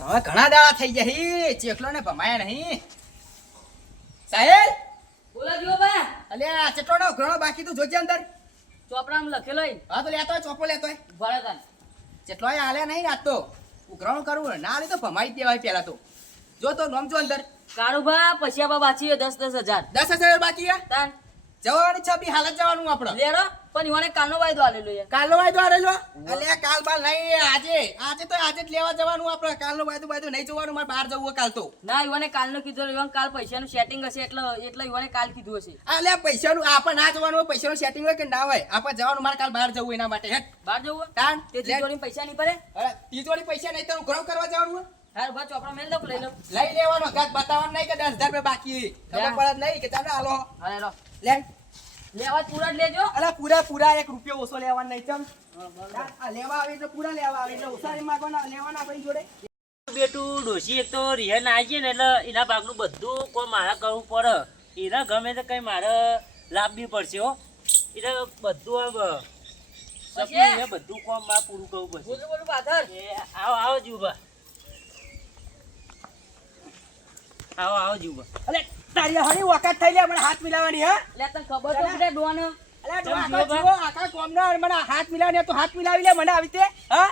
હવે ઘણા દાડા થઈ ગયા હી. ચેકલો ને ભમાયા નહીં. સાહેબ બોલો જો બા. અલ્યા ચટોડો ઘણો બાકી તું જોજે અંદર. ચોપડામાં લખેલો. હા તો લેતો હોય ચોપો લેતો ભરે તાન. ચેટલો આલ્યા નહીં રાત તો. ઉઘરાણું કરવું ના લે તો ભમાઈ દેવાય પેલા તો. જો તો નોમ જો અંદર. કાળુભા પૈસા બાચી દસ દસ હજાર. દસ હજાર બાકી તાન જવાનું છે બી હાલત જવાનું આપણે લેરો પણ ઈવાને કાલનો વાયદો આલેલો છે. કાલનો વાયદો આલેલો? અલે કાલ બાલ નહીં આજે આજે તો આજે જ લેવા જવાનું આપણે કાલનો વાયદો વાયદો નહીં જોવાનું મારે બહાર જવું કાલ તો. ના ઈવાને કાલનો કીધું ઈવોને કાલ પૈસાનું સેટિંગ હશે એટલે એટલે ઈવાને કાલ કીધું હશે. અલે પૈસાનું આપણે ના જવાનું હોય પૈસાનું સેટિંગ હોય કે ના હોય આપણે જવાનું મારે કાલ બહાર જવું એના માટે હેટ બહાર જવું હોય? તે તિજોરી પૈસા નહીં પડે? અરે તિજોરી પૈસા નહીં તો ઘણો કરવા જવાનું હોય? હાર ભા આપણે મેલ દો લઈ લો લઈ લેવાનો ઘાટ બતાવવાનું નહીં કે દસ હજાર રૂપિયા બાકી. ખબર પડે નહીં કે ચાલો હાલો. હાલે. લે. લેવા પૂરા લેજો. અલા પૂરા પૂરા એક રૂપિયો ઓછો લેવાનો નહીં ચમ. આ લેવા આવે એટલે પૂરા લેવા આવે એટલે ઓછા નહીં માંગવાના લેવાના આપણી જોડે. બેટું ડોશી એક તો રિહન આવી ને એટલે એના ભાગનું બધું કોઈ મારે કરવું પડે. એના ગમે તે કઈ મારે લાભ બી પડશે હો. એટલે બધું આમ સપનું ને બધું કોમમાં પૂરું કરવું પડશે. બોલું આવો આવો જીવબા આવો આવો અલે તારી હણી વખત થઈ લે મને હાથ મિલાવવાની હા? લે તને ખબર તો પડે ડોન અલે આખા જીવો જીવો આખા કોમના મને હાથ મિલાવાની તો હાથ મિલાવી લે મને આવી તે હા?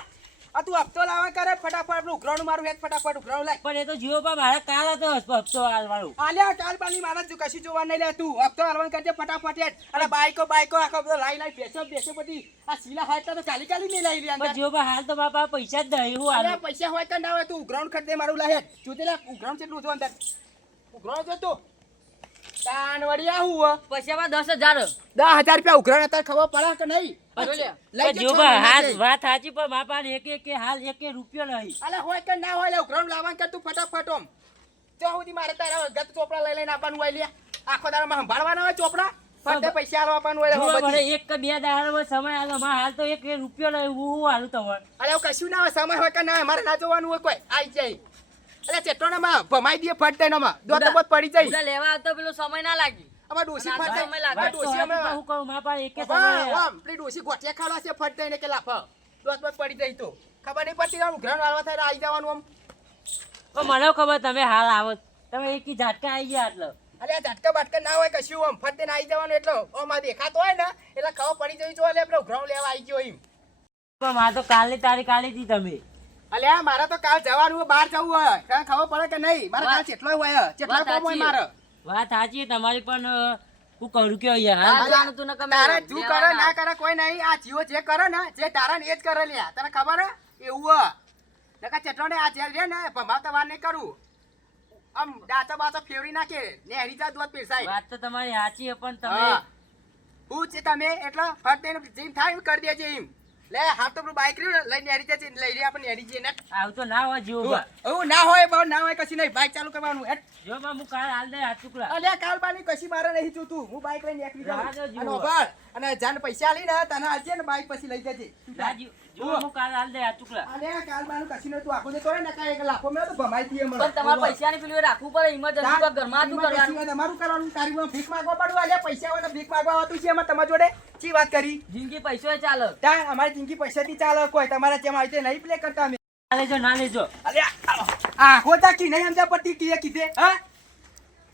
આ તું હપ્તો લાવવા કરે ફટાફટ આપણું ઉઘરાણું મારું એક ફટાફટ ઉઘરાણું લાય. પણ એ તો જીવબા મારે કાલ હતો હપ્તો હાલવાનું આલ્યા કાલ બાલી મારા જ કશું જોવા નહીં લે તું હપ્તો હાલવાનું કરજે ફટાફટ એટ અને બાઈકો બાઈકો આખો બધો લાઈ લાઈ બેસો બેસો બધી. આ સિલા હાથ તો કાલી કાલી નહીં લાવી લે જીવો જીવબા હાલ તો બાપા પૈસા જ નહીં હું આલે. પૈસા હોય તો ના હોય તું ઉઘરાણું ખરીદે મારું લાય હેડ જોતે લે ઉઘરાણું કેટલું જો અંદર? ઉઘરાણું જો તું તાન વળી આ હું? પૈસામાં દસ હજાર. દસ હજાર રૂપિયા ઉઘરાણ અત્યારે ખબર પડે કે નહીં? લઈ પણ જજો જીવબા મને હાથ વાત સાચી પણ મારા એક એક હાલ એક એક રૂપિયો નહીં. અલે હોય કે ના હોય લે લાવવાનું કર તું ફટાફટ ઓમ ત્યાં સુધી મારે તારા ગત ચોપડા લઈ લઈને આપવાનું હોય લે. આખો દાડો માં સંભાળવાના હોય ચોપડા? ફટે પૈસા આપવાનું હોય. મને એક કે બે દાડાનો સમય આલો મારે હાલ તો એક રૂપિયો નહીં હું હાલું તમારે? કશું ના હોય સમય હોય કે ના મારે ના જોવાનું હોય કોઈ. આઈ જાય. અલે ચેટોનામાં ભમાઈ દે ફટ દે માં તો બસ પડી જાય. ઉડા લેવા આવતો પેલો સમય ના લાગી. અમાર ડોસી ના, ફટ. સમય લાગે. ડોસી અમે હું કહું મારા પાસે એકે સમય પેલી ડોસી ગોઠિયા ખાવા છે ફટ દઈને કે લાફા. દોત બસ પડી જાય તો. ખબર નહીં પડતી આમ ઘરણ વાળવા થાય આઈ જવાનું આમ. ઓ મને ખબર તમે હાલ આવો. તમે એક ઝાટકા આવી ગયા એટલે. અલે ઝટકા બાટકા ના હોય કશું આમ. ફટ દઈને આઈ જવાનું એટલો આમ દેખાતો હોય ને એટલે ખબર પડી જવી જોઈએ એટલે ઘઉં લેવા આવી ગયો એમ. પણ મારે તો કાલની તારીખ આલી હતી તમે. અલે મારે તો કાલ જવાનું બહાર જવું હોય. તને ખબર પડે કે નહીં? મારે કાલ કેટલો હોય કેટલા કોમ હોય મારે. વાત સાચી તમારી પણ હું કરું કે યાર જાણું તું ને કમે તારે તું કરે ના કરે કોઈ નહીં. આ જીઓ જે કરે ને જે તારા ને એ જ કરે લ્યા તને ખબર હે? એવું હ. નકા ચેટલો ને આ જે રે ને ભમાવતા વાર નહીં કરું. આમ દાંતો બાતો ફેવરી નાખે. ને હરી જા દોત પીરસાય. વાત તો તમારી સાચી પણ તમે હા. હું છે તમે એટલે ફટ દઈને જેમ થાય એમ કરી દેજે એમ. લે હા તો બાઈક રહ્યું લઈને હેરી જજે લઈ રહ્યા આપણે હેરી જઈએ ને. આવું તો ના હોય જીવો એવું ના હોય બહુ ના હોય કશી નહીં બાઈક ચાલુ કરવાનું હેટ જો બા હું કાલ હાલ દે હાથ ટુકડા અલે કાલ બાની કશી મારે નહીં જોતું. હું બાઈક લઈને નીકળી રાહ જાઉં. અને અને જાન પૈસા આલી ને તને આજે ને બાઈક પછી લઈ જજે. રાજી જો હું કાલ હાલ દે બાનું કશી નતું આખું જતો ને કાંઈ એક લાખો મેં તો ભમાઈ મને. પણ તમારે પૈસાની પેલું રાખવું પડે ઇમરજન્સી તો ઘરમાં શું એમાં કરવાનું? તમારું કરવાનું તારી ભીખ માંગવા પડું અલ્યા પૈસા હોય ભીખ માંગવા આવતું છે એમાં તમારી જોડે. ચી વાત કરી? જિંદગી પૈસો ચાલે. ત્યાં અમારી જિંદગી પૈસાથી ચાલે કોઈ તમારા જેમ આવી નહીં પ્લે કરતા અમે. ના લેજો ના લેજો. અલ્યા આખો તાકી નહીં સમજા પડતી ટીએ કીધે હા?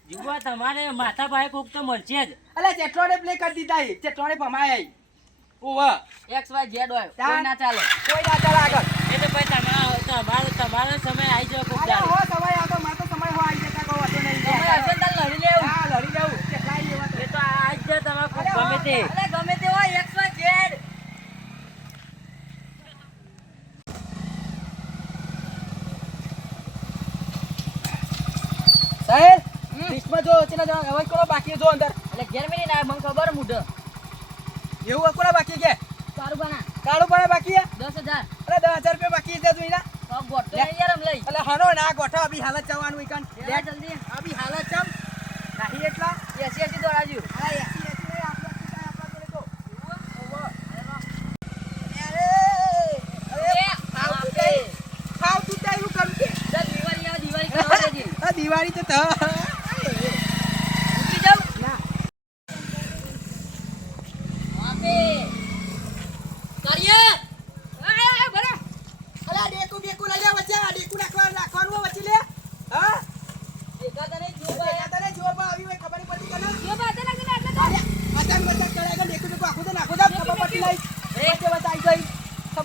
જીવો તમારે માથા પાસે કોક તો મળશે જ. અલે ચેટલોને પ્લે કરી દીધા એ ચેટલોને ભમાય ઓવા એક્સ વાય ઝેડ હોય. કોઈ ના ચાલે. કોઈ ના ચાલે આગળ. એટલે ભાઈ તમારો તમારો તમારો સમય આવી જાય કોક અલ્યા હો સમય આવતો મારો તો સમય હો આવી જતા કહો વાતો નહીં. તમે હશે ને લડી લેવું. હા લડી જાઉં કેટલાય લેવા તો. એ તો આજ જ તમારે કોક ગમે તે. અરે ગમે તે હોય એક્સ વાય ઝેડ સાહેબ લિસ્ટમાં જો ચેના જણા અવાજ કરો બાકી જો અંદર. એટલે ઘેર મેલી ના મને ખબર મૂઢ એવું કોના બાકી કે? કાળું બના કાળું બના બાકી? દસ હજાર. અરે દસ હજાર રૂપિયા બાકી છે તો ગોઠો યાર આમ લઈ. એટલે હનો ના ગોઠો અભી હાલત જવાનું ઈકન લે જલ્દી. અભી હાલત ચમ. નહીં એટલા? એસી એસી દોડાજુ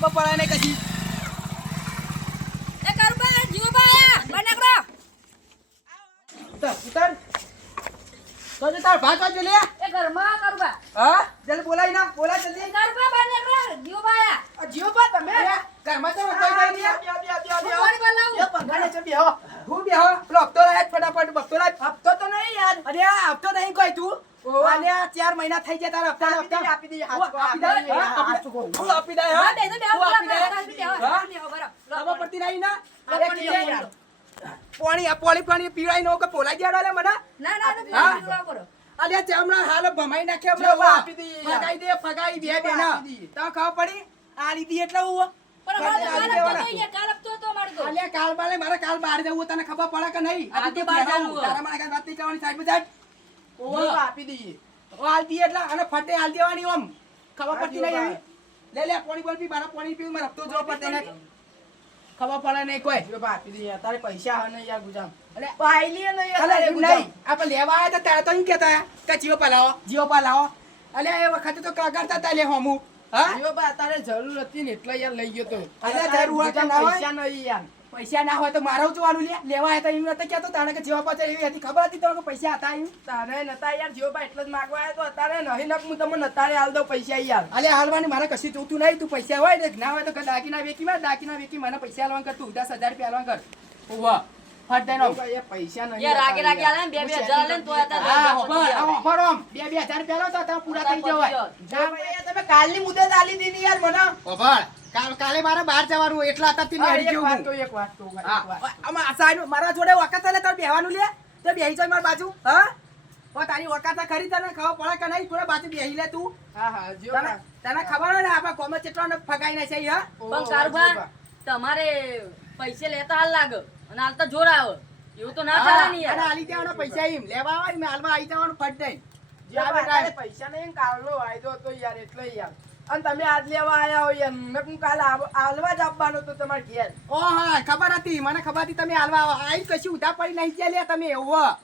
ખબર પડે ને કશી? એ કરુબા જીઓ બાયા બનકડો ઉતર ઉતર. તો જો તાર ભાગ વાજો લે એ ઘરમાં કરુબા હા? જલ્દી બોલાય ના બોલા જલ્દી. આપી દે. હું દે આપી દે હા? બરાબર. પડતી ના અરે પાણી પાણી આ પોળી પાણી પીવાય નો કે પોલાઈ ગયા લે મને ના ના ના, હા? પીવો, કરો. અલે તે હમણાં હાલ ભમાઈ નાખે હમણાં આપી દઈએ યાર. ફગાઈ દે ફગાઈ બે બેના આપી તો ખબર પડી આ લીધી એટલે હું કાલ તો તો. બાલે મારે કાલ બહાર જવું તને ખબર પડે કે નહીં આ આજે તું બહાર જવું. તારા મને કાંઈ વાત નહીં કરવાની સાઈડમાં જાય. આપી દઈએ ઓ હાલ દી એટલે અને ફટે હાલ દેવાની ઓમ ખબર પડતી નહીં લે લે પાણી બોલ પી મારા પાણી પી મારે હપ્તો જો પડતે ને. ખબર પડે નહીં કોઈ. જો બા આપી દઈએ. તારે પૈસા હે નહીં યાર ગુજામ. અરે પાઈ લે નહીં એમ નહીં આપણે લેવા આવ્યા તો તારે તો એમ કહેતા? કે જીઓ પલાવો. જીઓ પલાવો. અલે એ વખતે તો કાગળતા તા લે હોમું. હા? જો બા તારે જરૂર હતી ને એટલે યાર લઈ ગયો તો. અરે જરૂર? પૈસા નહીં યાર. પૈસા ના હોય તો મારા જોવાનું લે લેવા હતા એમ નતા કહેતો તાણે કે જીવા પાછળ એવી હતી ખબર હતી તમને પૈસા હતા એમ તારે નતા યાર જો એટલો એટલે જ માગવા આવ્યો તો અત્યારે નહીં નક હું તમને નતારે હાલ દઉં પૈસા યાર અલે હાલવાની મારે કશી જોતું નહીં. તું પૈસા હોય ને ના હોય તો દાગીના વેચી માં દાગીના વેચી મને પૈસા હાલવાનું કર. તું દસ હજાર રૂપિયા હાલવાનું કર. ઓવા પૈસા નહીં યાર, આલે બે બે હજાર આલે હજાર આ પતી બે બે હજાર રૂપિયા લો તો પૂરા થઈ જવાય. તમે કાલની મુદત આલી દીધી યાર મને. કાલ કાલે મારે બહાર જવાનું એટલા અત્યારથી હા, મેળી એક વાત તો એક વાત તો આમાં આ મારા જોડે વખત છે ને તારે બેહવાનું લે. તે બેહી જાય માર બાજુ હા? ઓ તારી વખત ખરી તને ખબર પડે કે નહીં? થોડા બાજુ બેહી લે તું. હા હા જો તને ખબર હોય ને આપણા કોમે કેટલા ને ફગાઈ ના છે હા? પણ કારુભા બા. તમારે પૈસે લેતા હાલ લાગે અને હાલ તો જોર આવે. એવું તો ના ચાલે ને અને આલી દેવાના પૈસા એમ. લેવા આવે ને હાલમાં આવી જવાનું ફટ નહીં પૈસા નહીં કાલનો આયદો હતો યાર એટલે યાર. અને તમે આજ લેવા આયા હોય એમ. મેં કીધું કાલે આલવા જ આપવાનો તો તમારે ઘેર. ઓ હા ખબર હતી. મને ખબર હતી તમે હાલવા આવી. આઈ કશું ઉધા પડી નહીં ગયા લે તમે એવું.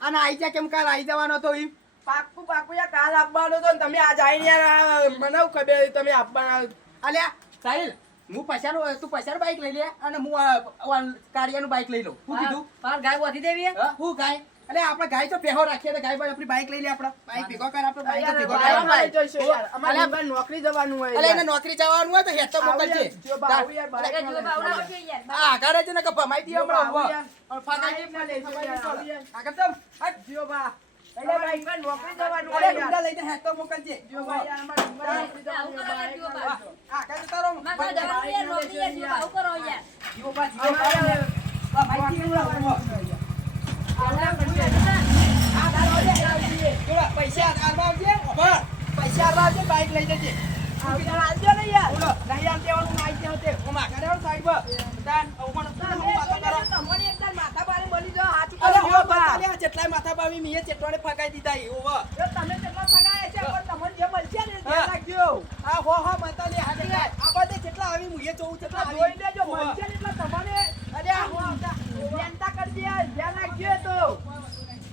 અને આવી જા કેમ કાલ આવી જવાનો હતો એમ પાક્કું પાક્કું યાર કાલ આપવાનો હતો ને તમે આજ આવીને યાર મને ખબર તમે આપવાના અલ્યા સાહિલ હું પૈસાનું તું પૈસાનું બાઈક લઈ લે અને હું કાળિયાનું બાઈક લઈ લઉં. શું કીધું? પાર ગાય વધી દેવી હે? હું. ગાય? અલે આપણે ગાય તો પહેરો રાખીએ ગાય પર આપણી બાઈક લઈ લે આપણે બાઈક ભેગો કર આપણે બાઈક ભેગો કર અમારે અમારે નોકરી જવાનું હોય અલે એને નોકરી જવાનું હોય તો હેડ તો આવું મોકલજે જો બાવ યાર, બાઈક જો બાવ લઈ યાર. આ આગળ જ ને કે ભમાઈ દઈએ હમણાં આવું યાર. ઊભો. પણ ફગાઈ માં લેજો ફગાઈ યાર, દઈએ. આવું યાર. આગળ તો હટ. જો બા. અલે બાઈક મુંબઈ નોકરી જવાનું હોય યાર. લઈને હેડ તો મોકલજે જો બા, યાર, અમારે નોકરી જવાનું હોય, કરો, જો તારો જવાનું યાર, નોકરી જો કરો બા, બા. પૈસા આવજે. પૈસા આવજે બાઈક લઈ જજે આવજો ને યાર. નહીં આમ દેવાનું નાઈ દેવું તે હું માગા દેવાનું સાઈડ પર તાન ઊભા હું વાતો કરો તમને એકદમ માથા પાડી બની જાઓ, હાચું કરો, હો બા. બતાલ્યા માથા પાવી મીએ ચેટવાને ફગાઈ દીધા ઈ ઓવા જો તમે કેટલા ફગાયા છે, પણ તમને જે મળશે ને. ધ્યાન રાખજો. આ હો હો બતાલ્યા હા દેખાય. આ બધે જેટલા આવી મુએ જોઉં તેટલા જેટલા જોઈ લેજો, મળશે એટલે તમને અરે આ હો આવતા. કરજે, ધ્યાન રાખજો તો.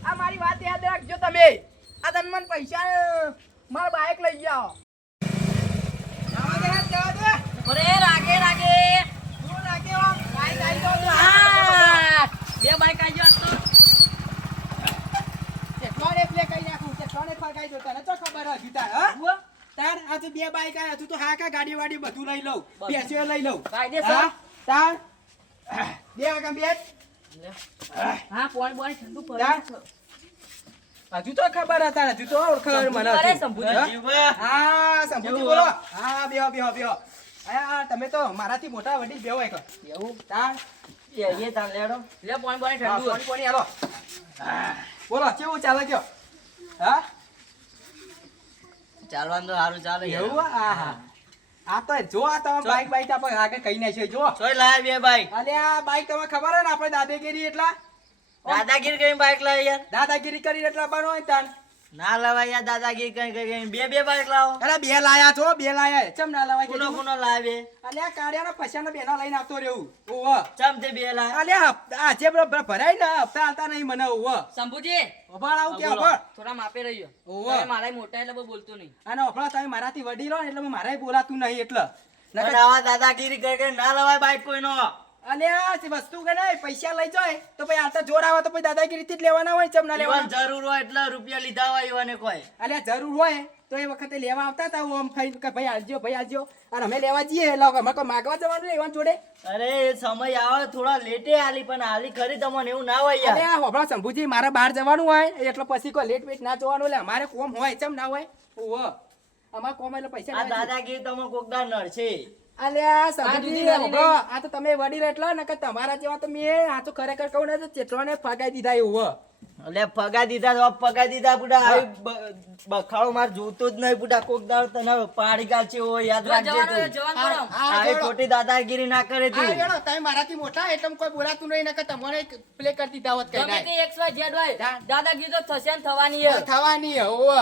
આ મારી વાત યાદ રાખજો તમે. આ તમે મને પૈસા મારા બાઈક લઈ જાઓ. જવા જવા. અરે રાગે રાગે બે બાઈક આવી જાઓ તો. ચેટવાને પ્લે કરી નાખું, ચેટવાને ફગાઈ દો. તને તો ખબર હતી તાર, હા? તાર આ તો બે બાઈક આયા તું તો હા કા ગાડી વાડી બધું લઈ લઉં. બેસીઓ લઈ લઉં? તાર. બે વાગ્યા બે હા પોણી બોણી ઠંડુ જા. હજુ તો ખબર હતા હજુ. તો ઓળખાણ મને. હા? સંભૂતિ બોલો. હા બેહો બેહો બેહો. આ તમે તો મારાથી મોટા વડીલ બેહો એક. એવું? તાર એ તાર લેડો. લે પોણી હા, ઠંડુ કોણી કોણી હાલો. બોલો કેવું ચાલે કયો? હા? ચાલવાનું તો સારું ચાલે એવું? હા હા આ તો જો આ તમે બાઈક બાઈક આપણે આગળ કઈ નાખ્યો જો. સોય લાય બે બાઈક. અલે આ બાઈક તમે ખબર હે ને આપણે દાદાગીરી એટલા? દાદાગીરી કઈ બાઈક લાય યાર. દાદાગીરી કરી એટલા બનો હોય તાન ના લાવાય દાદાગીરી કઈ કઈ કઈ. બે બે બાઈક લાવો. અરે બે લાયા છો બે લાયા. ચમ ના લવાય કુનો કુનો લાવે. અલે કાળિયાના પૈસાના બેના લઈને આવતો રહેવું. ઓવો ચમ તે બે લાય. અલે આજે ભરાય ને હપ્તા આલતા નહીં મને ઓવો શંભુજી અભાળ આવું કે અભાળ થોડા માપે રહ્યો ઓવે. મારા મોટા એટલે બહુ બોલતો નહીં. અને અભાળ તમે મારાથી વડીલો ને એટલે મારાય બોલાતું નહીં એટલે. નકર- આવા દાદાગીરી કઈ કઈ ના લવાય બાઈક કોઈનો. અને વસ્તુ કે નહીં પૈસા લઈ જાય. તો પછી આ તો જોર આવે તો પછી દાદાગીરીથી જ લેવાના હોય ચમ ના ઈવન જરૂર હોય એટલે રૂપિયા લીધા હોય ઈવને કોઈ. અલે જરૂર હોય તો એ વખતે લેવા આવતા હું આમ ખાઈ કે ભાઈ આલજો ભાઈ આલજો. અને અમે લેવા જઈએ એટલે અમે કોઈ માગવા જવાનું એવા જોડે. અરે સમય આવે થોડા લેટે આલી પણ આલી ખરી તમને એવું ના હોય અરે યાર. શંભુજી મારે બહાર જવાનું હોય એટલે પછી કોઈ લેટ વેટ ના જોવાનું એટલે અમારે કોમ હોય ચમ ના હોય. ઓહો અમારે કોમ એટલે પૈસા. દાદાગીરી તમે કોકદાર નડશે. અલ્યા શંભુજી દીદી વાળી હોભળો, આ તો તમે વડીલ એટલા ને કે તમારા જેવા તો મેં આ ખરેખર કહું ને તો ચેટલોને ફગાઈ દીધા એવું એટલે પગા દીધા તો પગા દીધા બુડા. આવી બખાડો માર જોતો જ નહીં બુડા. કોકદાર તને પાડી ગાલ છે ઓ યાદ રાખજે તું. આવી ખોટી દાદાગીરી ના કરે તું. તમે મારાથી મોટા એટલે કોઈ બોલાતું નહીં ને કે તમારે પ્લે કરી દીધા હોત કઈ ગમે તે હોય. દાદાગીરી તો થશે ને થવાની. થવાની હે, ઓવે.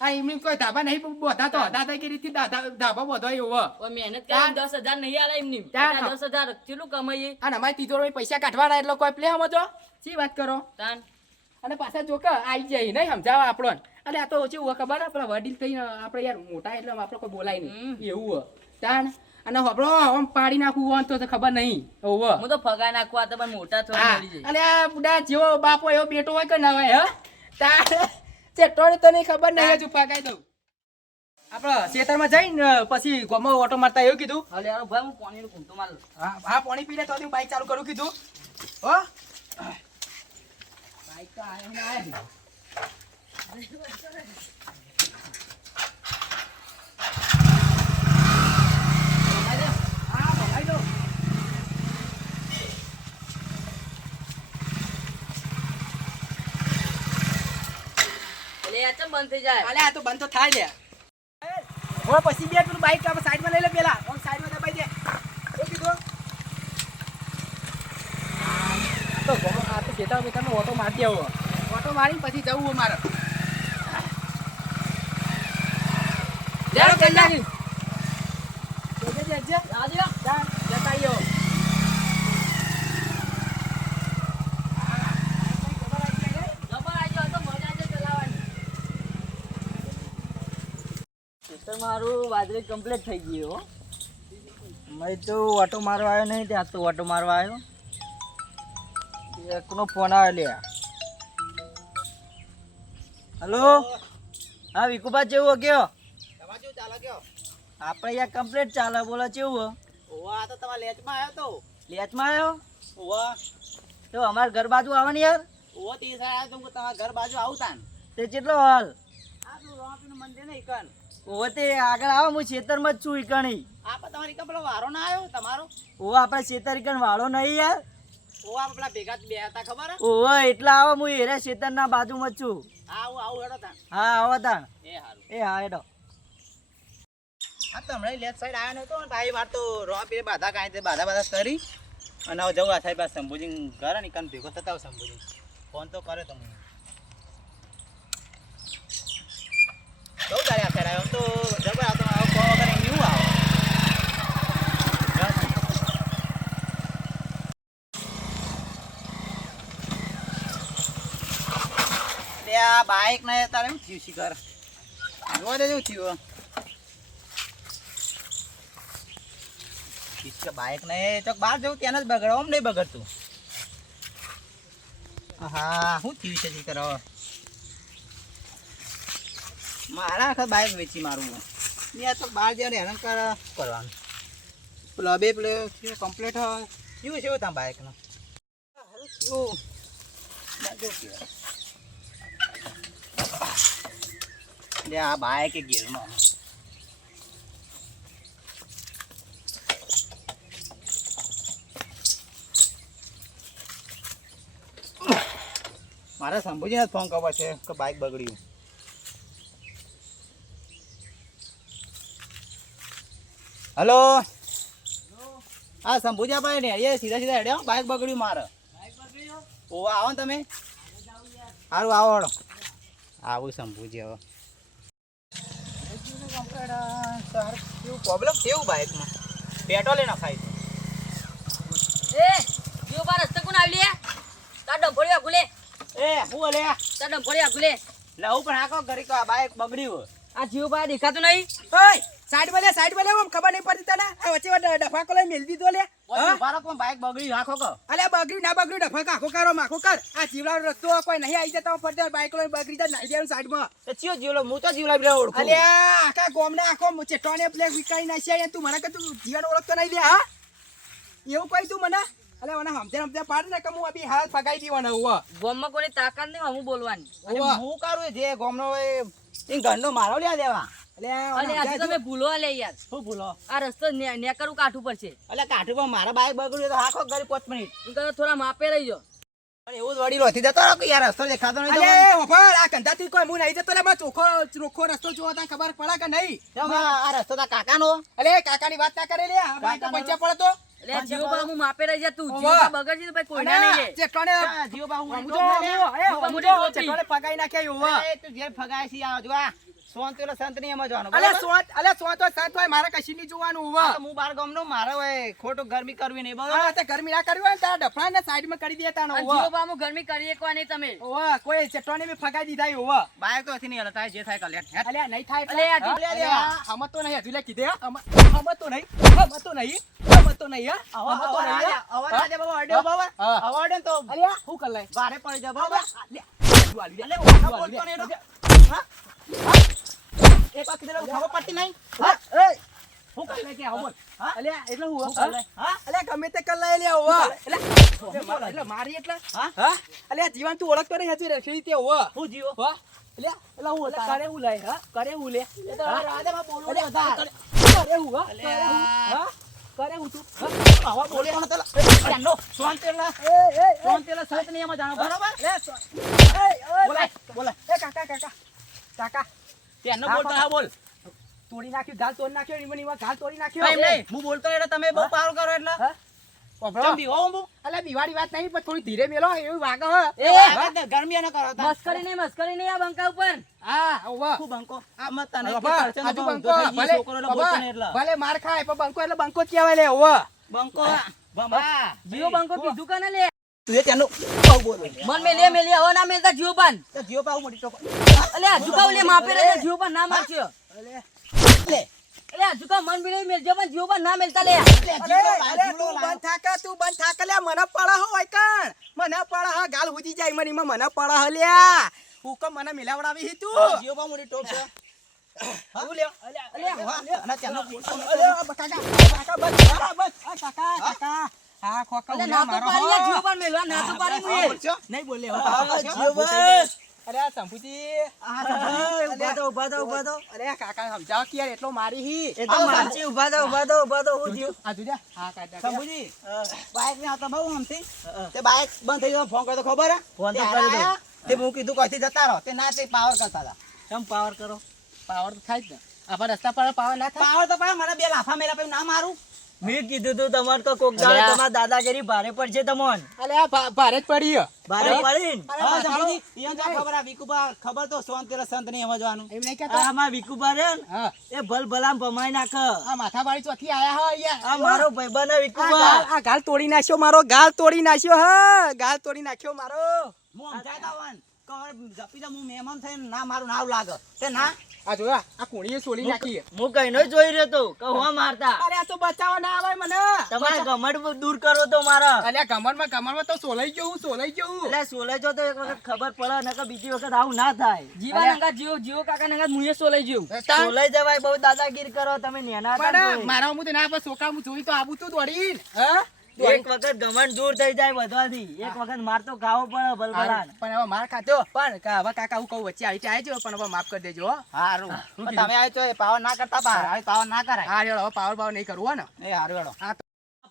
આ એમની કોઈ ધાબા નહીં બોધા તો દાદાગીરીથી દાદા- ધાબા બોધો એવો. મહેનત કરી દસ હજાર નહીં આલે એમની. દસ હજાર કેટલું કમાઈએ? અને અમારી તિજોરી પૈસા કાઢવાના એટલે કોઈ પ્લે સમજો શી વાત કરો? તાન. અને પાછા જો કે આઈ જાય નહીં સમજાવવા આપણો અને આ તો ઓછી હોય ખબર હે, વડીલ થઈને આપણે યાર મોટા એટલે આપણે કોઈ બોલાય નહીં. એવું તાન. અને હબળો આમ પાડી નાખવું હોય તો ખબર નહીં. ઓવે હું તો ફગા નાખવા આ તો મોટા થવા મળી જાય. અને આ બુડા જેવો બાપો એવો બેટો હોય કે ના હોય હા? તાર ચેટોને તો નહીં ખબર નહીં હજુ ફગાઈ દઉં. આપણે ખેતરમાં જઈને પછી ગોમાં ઓટો મારતા એવું કીધું? હાલે યાર ભાઈ હું પાણીનું ઘૂંટો મારું. હા હા પાણી પી લે તો બાઈક ચાલુ કરું કીધું. હો? બાઈક તો આયો ને આયો. હા, ભગાઈ દો. એટલે યાર ચમ બંધ થઈ જાય? અલે આ તો બંધ તો થાય લે. હો પછી બે પેલું બાઈક આપણે સાઈડમાં લઈ લે પેલા. ઓમ સાઈડમાં દબાઈ દે. શું કીધું? તો આ તો ખેતર બેતરનો ઓટો મારી દેવો ઓટો મારી પછી જવું મારે લેડો કલ્યાણી જજે જજે આવજો જા જતા આયો જબર આવજો આ તો મજા છે ચલાવવાની ખેતર મારું બાજરી કમ્પ્લીટ થઈ ગયું હો. મેં તો ઓટો મારવા આવ્યો નહીં ત્યાં તો ઓટો મારવા આવ્યો. એકનો ફોન આવ્યો લે હલો? હા વિકુબા જેવું કયો તમારે શું કયો આપણે અહીંયા કમ્પ્લીટ ચાલે બોલો કેવું આ તો તમારા લેચમાં આવ્યો તો. લેચમાં આવ્યો? ઓવા. તો અમારે ઘર બાજુ આવવાની યાર. ઓવો તે સાહેબ તો તમારા ઘર બાજુ આવતા ને તે કેટલો હાલ? મંદિર ને ઓ તે આગળ આવો હું ખેતરમાં જ છું ઈકણી. આપણે તમારી કપડો વારો ના આવ્યો તમારો? ઓ આપણે ખેતર ઈકણ વાળો નહીં યાર. ઓવા આપણે ભેગા બે હતા ખબર હે? એટલા આવો હું એરે ખેતરના બાજુમાં જ છું. આવું આવું હેડો તાણ. હા આવો તાણ. એ હારું. એ હા હેડો. હા તમને લેફ્ટ સાઈડ આવ્યો નતો ને ભાઈ માર તો રો પે બાધા કાંઈ તે બાધા બાધા કરી. અને હવે જવું આ સાહેબ ઘર કાન ભેગો થતા શંભુજી. ફોન તો કરે તમને બહુ તારે આ ફેર તો જબર આવતો આવો વગર એમ એવું આ બાઈક ને તારે શું થયું શિખર? જોવા દે જેવું થયું. બાઇક ને ચોક બહાર જવું, ત્યાં જ બગડે આમ નહીં બગડતું. હા, શું થયું છે શિખર હવે? મારા આખા બાઇક વેચી મારું. મેં તો બહાર જઈને હેરાન કર કરવાનું. પેલો બે પેલો કમ્પ્લીટ કેવું છે ત્યાં બાઇકનું લે, આ બાઈક એ ગેરમાં મારે જ ફોન કરવા છે કે બાઇક બગડ્યું. હલો. હા સંભુજા ભાઈ ને એ સીધા સીધા હેડ્યો બાઇક બગડ્યું મારે. ઓ આવો ને તમે. સારું આવો આવું શંભુજી હવે. કેવું પ્રોબ્લેમ કેવું બાઇકમાં પેટ્રોલ એ નખાય છે એ બાર રસ્તે કોણ આવી લે તાર ડંફોડી આગુલે એ હું અલે તાર ડંફોડી આગુલે લઉં પણ આખો ઘરી આ બાઇક બગડ્યું આ જીવ બા દેખાતું નહીં? ઓય! સાઈડમાં લે સાઈડમાં લે ખબર નહીં પડતી તને? આ વચ્ચે ડફાકો લઈ મેલ દીધો લે. ઊભા બાઈક બગડી આખો કો? અલે બગડી ના બગડી ડફાકો આખો કરો માખો કર. આ જીવડાનો રસ્તો કોઈ નહીં આવી જતા ફરતે બાઈક લઈને બગડી જાય નાઈ દેવાનું સાઈડમાં માં. ચિયો જીવલો? હું તો જીવલા બી ઓળખું. અલે આખા ગોમને આખો ચેટોને પ્લેગ વિકાઈ નાખ્યા તું મને કે તું જીવન ઓળખતો નહીં લે હા? એવું કઈ તું મને? અલ્યા મને સમજે સમજે પાડ ને કે હું અભી હાલ ફગાઈ દીવાનો હુઆ ગોમમાં કોઈ તાકાત નહીં હું બોલવાની. અને હું કારું જે ગામનો એ ઘરનો મારો લ્યા દેવા. અને આજે તમે ભૂલો લે યાર. શું ભૂલો? આ રસ્તો ને- નેકરવું કાઠું પડશે. એટલે કાઠું પણ મારા બાઈક બગડ્યું તો આખો ઘરે પાંચ મિનિટ. હું થોડા માપે રહી જાઓ. એવું વડી જતો રહો યાર રસ્તો દેખાતો નહીં તો ઓફર આ કંધાથી કોઈ હું નહીં જતો ચોખ્ખો ચોખ્ખો રસ્તો જોવો તને ખબર પડે કે નહીં? આ રસ્તો તો કાકાનો? અલે કાકાની વાત ના કરે લે આ બાઈક તો પડે તો. એટલે જીવો બા હું માપે રહી જા તું. ઓવા. જીવો બા બગડશે તો ભાઈ કોઈના નહીં લે. ચેટોને જીઓ બા હું હમજો, ટોપ લે. હમજો, એ હું હમજો, ચેટોને ફગાઈ નાખ્યા એવું અરે, તું જે ફગાય છે આ જો આ સોન તેલો સંત નહીં એમાં જવાનું અલે બરાબર? અલે સોત હોય સાત હોય મારે કશી નહીં જોવાનું આ ઉવા. તો હું બાર ગામનો મારે હોય ખોટું ગરમી કરવી નહીં બરાબર? તે ગરમી ના કરવી હોય ને તારા કરી દેતા ને અને ઉવા. જીવો બા હું ગરમી કરી એકવા નહીં તમે. કોઈ ચેટોને બી ફગાઈ દીધા હોવા બાય તો અહીંથી નહીં તારે જે થાય કલે નહીં થાય અલે તો નહીં હજુ લે કીધે? હમ- તો નહીં હમત તો નહીં. તો નહીં હા? તો નહીં, બાબા બાબા. અડે તો અલ્યા શું કર લે ભારે પડી જાય બરાબર અલે ઓછા બોલતો નહીં હા? હા? એક વાર કીધેલું ખબર પડતી નહીં. હા? શું કર લે કે આવો હા? અલ્યા એટલે હું કર લે? હા? અલ્યા ગમે તે કર લે લે હોવા એટલે એટલે મારી એટલે? હા? હા? અલ્યા જીવન તું ઓળખતો નહીં હજુ રેખડી તે હોવા શું જીવો? હા? અલ્યા એટલે હું કરે હું હા? કરે હું લે. એ તો. કરે. હું હા? કરે હું હા? કરે હું તું આવા બોલે. પણ તો લા- સોન તેલના એ એ એ. સોન તેલના સંત નહીં એમાં જાણો. બરાબર? એ એ કાકા કાકા કાકા. તેનો બોલતો હા બોલ. તોડી નાખ્યું ગાલ તોડી નાખ્યો ઈવન ઈવન ગાલ તોડી નાખ્યો. નહીં હું બોલતો એટલે તમે બહુ પાર કરો એટલે. દિવાળી વાત નહીં પણ થોડી ધીરે મેલો એવું વાગે હ. એ વાગે. ને ગરમી એને કરો મસ્કરી નહીં મસ્કરી નહીં આ બંકા ઉપર. હા ઓવા શું બંકો? આમાં તને અરે કે બાપા, કરશે ને આજુ બંકો ભલે એટલે ભલે માર ખાય પણ બંકો એટલે બંકો જ કહેવાય લે ઓવા બંકો કીધું કે ના લે? તું એ ત્યાંનું બહુ બોલે. મન મે લે મે લે હવે ના મેલતા પાન જીઓ મોટી ટોકો. અલે લે માપે રહી જા પાન ના મારજો અલે. મન બી મેલજો પણ જીવો ના મેલતા લે. અરે તું બંધ થાક તું બંધ થાક લે મને પડા હો કણ મને પડા હા ગાલ હુજી જાય મને એમાં મને પડા હો લ્યા હુકમ મને મિલાવડાવી હી તું. જીવો પાઉં મોટી ટોપ છે. હું? અલે, અને કાકા કાકા બસ બસ. કાકા કાકા. મારો. જીવો મેલવા ના તો પાડી? નહીં બોલે. બસ. અરે આ સંપુજી ઊભા દો ઊભા દો ઊભા દો અરે કાકા સમજાવ કે યાર એટલો મારી હી. એ તો ઊભા દો ઊભા દો ઊભા દો હું થયું? આ જોજા. હા કાકા શંભુજી, બાઈક ને આવતા બહુ આમથી. તે બાઈક બંધ થઈ ગયો ફોન કર્યો તો ખબર હે? ફોન તો તે દો તે. હું? કીધું કઈથી જતા રહો. તે ના તે પાવર કરતા હતા. કેમ પાવર કરો? પાવર તો થાય જ ને. આપણા રસ્તા પર પાવર ના થાય? પાવર તો પાડે મને બે લાફા મેલા પછી ના મારું. મેં કીધું તું તમાર તો કોક દાડે તમાર દાદાગીરી ભારે પડશે તમોન. અલે આ ભારે જ પડી ભારે પડી હા, સમજી ઈયા તો ખબર આ વિકુબા ખબર તો સોન તેલા સંત નહીં સમજવાનું. એમ નહીં આ કહેતો આમાં વિકુભા રે એ ભલ ભલામ ભમાઈ નાખ. આ માથા વાળી ચોથી આયા હો અહીંયા. આ મારો ભાઈબંધ હે આ ગાલ આ ગાલ તોડી નાખ્યો મારો ગાલ તોડી નાખ્યો હા ગાલ તોડી નાખ્યો મારો. મોમ સમજાય તો વાન, કે હવે જપી હું મહેમાન થઈને ના મારું નાવ લાગે. તે ના. આ જોયા આ કુણીએ સોલી નાખી હું કઈનો જોઈ રહ્યો તો કે મારતા. અરે આ તો બચાવવા ના આવે મને. તમારે ગમડ દૂર કરો તો મારા. અલે આ કમરમાં કમરમાં તો સોલાઈ ગયો હું સોલાઈ ગયો હું. એટલે સોલે જો તો એક વખત ખબર પડે નકર બીજી વખત આવું ના થાય. જીવા નંગા જીવો જીવો કાકા નંગા મુએ સોલાઈ જીવ સોલાઈ જવાય બહુ દાદાગીર કરો તમે નેના. મારા હું તો ના છોકરા હું જોઈ તો આબુ તું દોડીને હા? એક વખત ગમન દૂર થઈ જાય બધાથી એક વખત માર તો ખાવો પડે ભલભલાન. પણ હવે માર ખાતો પણ હવે કાકા હું કહું વચ્ચે આવી આવી પણ હવે માફ કરી દેજો. હારું. તમે આવી તો પાવર ના કરતા બહાર. પાવર ના કરાય. હા હેડો હવે પાવર પાવર નહીં કરવું હો ને. એ હારું હેડો.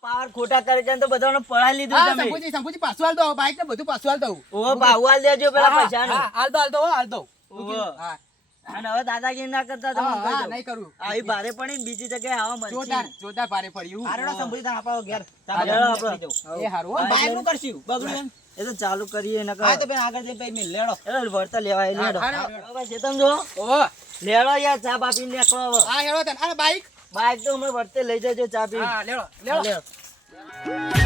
પાવર ખોટા કરે છે તો બધાને પડાઈ લીધું તમે. શંભુજી શંભુજી પાછું હાલ દો બાઈક ને બધું પાછું હાલ દઉં. ઓ ભાવ હાલ દેજો પેલા પૈસા હાલ દો હાલ દો હાલ દો હા. અને હવે દાદાગીરી ના કરતા તમે હા, કહી હા, દો. નહીં કરું. આવી ભારે પડી બીજી જગ્યાએ આવા જોરદાર જોરદાર ભારે પડ્યું ઘેર. એ હારું નું કરશું. બગડ્યું એમ. એ તો ચાલુ કરીએ નકર હા તો બેન આગળ જઈને મેલ લેડો. એ વળતા લેવાય લેડો. હા, હા, હવે ચેતન જો. ઓહો. લેડો યાર ચા બાપી નીકળો હવે. હા હેડો તને. અરે બાઈક. બાઈક તો અમે વળતે લઈ જજો ચા પી હા લેડો લેડો. લેડો.